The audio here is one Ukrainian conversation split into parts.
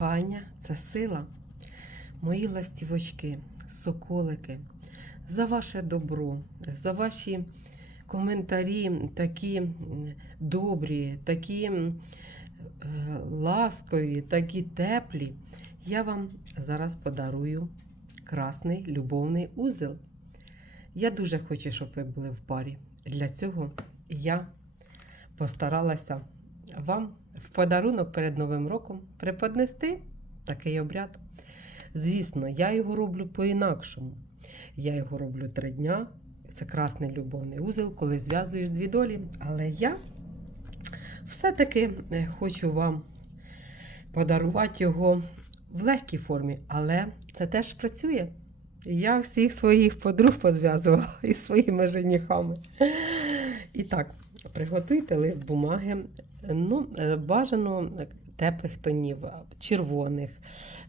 Кохання це сила. Мої ластівочки, соколики, за ваше добро, за ваші коментарі, такі добрі, такі е, ласкові, такі теплі. Я вам зараз подарую красний любовний узел. Я дуже хочу, щоб ви були в парі. Для цього я постаралася вам подарунок перед Новим роком преподнести такий обряд. Звісно, я його роблю по-інакшому. Я його роблю три дня. Це красний любовний узел, коли зв'язуєш дві долі. Але я все-таки е, хочу вам подарувати його в легкій формі, але це теж працює. Я всіх своїх подруг позв'язувала із своїми женихами. І так, приготуйте лист бумаги. Ну, е, бажано теплих тонів, червоних,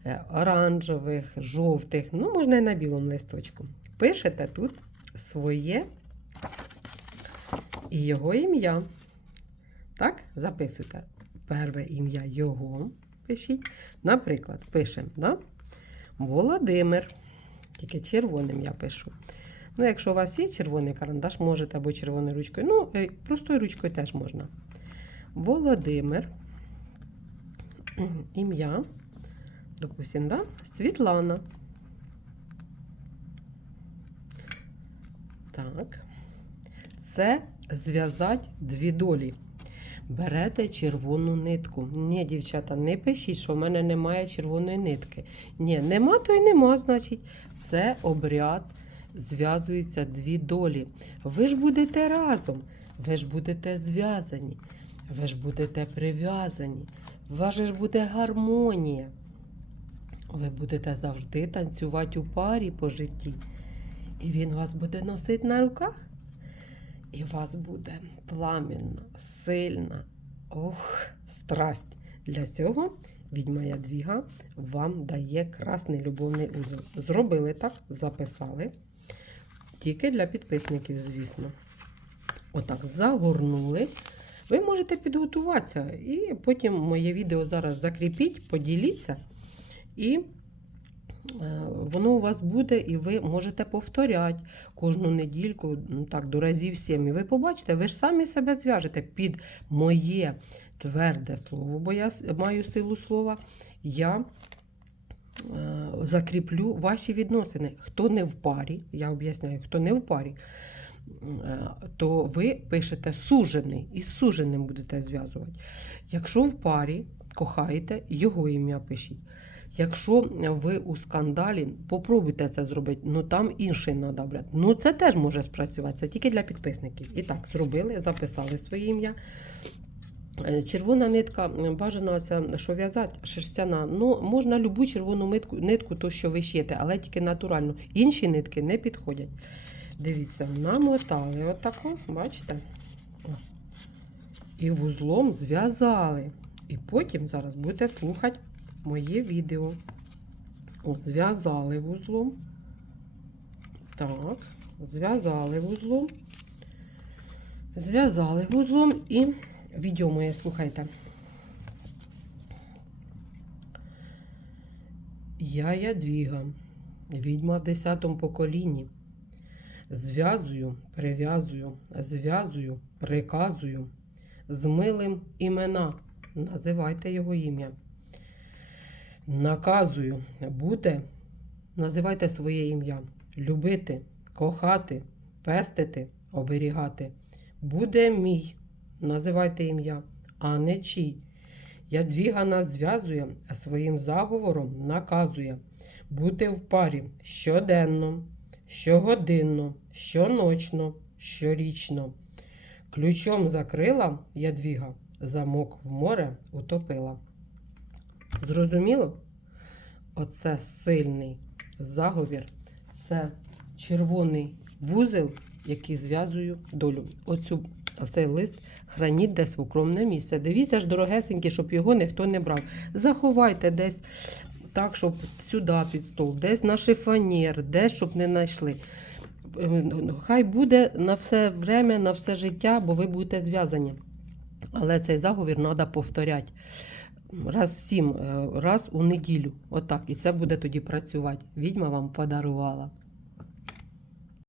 е, оранжевих, жовтих, ну, можна і на білому листочку. Пишете тут своє і його ім'я. Так, записуйте перше ім'я його. Пишіть. Наприклад, пишемо, да? Володимир. Тільки червоним я пишу. Ну, якщо у вас є червоний карандаш, можете або червоною ручкою. Ну, е, простою ручкою теж можна. Володимир. Ім'я. Допустим, да? Світлана. Так. Це зв'язати дві долі. Берете червону нитку. Ні, дівчата, не пишіть, що в мене немає червоної нитки. Ні, нема, то й нема, значить. Це обряд, зв'язуються дві долі. Ви ж будете разом, ви ж будете зв'язані, ви ж будете прив'язані, у вас ж буде гармонія. Ви будете завжди танцювати у парі по житті. І він вас буде носити на руках. І вас буде пламінна, сильна, ох, страсть. Для цього відьма Ядвіга вам дає красний любовний узел. Зробили так, записали. Тільки для підписників, звісно. Отак, загорнули. Ви можете підготуватися. І потім моє відео зараз закріпіть, поділіться. І е, воно у вас буде, і ви можете повторяти кожну недільку, ну так, до разів сім. І ви побачите, ви ж самі себе зв'яжете під моє тверде слово, бо я маю силу слова. Я е, закріплю ваші відносини. Хто не в парі, я об'ясняю, хто не в парі, то ви пишете сужений і з суженим будете зв'язувати. Якщо в парі кохаєте, його ім'я пишіть. Якщо ви у скандалі, попробуйте це зробити. Ну там інший треба. Ну це теж може спрацювати, це тільки для підписників. І так, зробили, записали своє ім'я. Е, Червона нитка бажано це, що в'язати, шерстяна. Ну, можна любу червону нитку, нитку, то що ви шиєте, але тільки натуральну. Інші нитки не підходять. Дивіться, намотали отако, бачите? І вузлом зв'язали. І потім зараз будете слухати моє відео. О, зв'язали вузлом. Так, зв'язали вузлом. Зв'язали вузлом і відео моє слухайте. Я Ядвіга, відьма в десятому поколінні. Зв'язую, прив'язую, зв'язую, приказую. З милим імена. Називайте його ім'я. Наказую бути, називайте своє ім'я. Любити, кохати, пестити, оберігати. Буде мій, називайте ім'я, а не чий. Ядвіга нас зв'язує, а своїм заговором наказує бути в парі щоденно, щогодинно, щоночно, щорічно. Ключом закрила ядвіга, замок в море утопила. Зрозуміло? Оце сильний заговір. Це червоний вузел, який зв'язую долю. Оцю, оцей лист храніть десь в укромне місце. Дивіться ж, дорогесенькі, щоб його ніхто не брав. Заховайте десь так, щоб сюди під стол, десь на шифонєр, десь щоб не знайшли. Е, Хай буде на все время, на все життя, бо ви будете зв'язані. Але цей заговір треба повторяти. раз сім е, раз у неділю. Отак. І це буде тоді працювати. Відьма вам подарувала.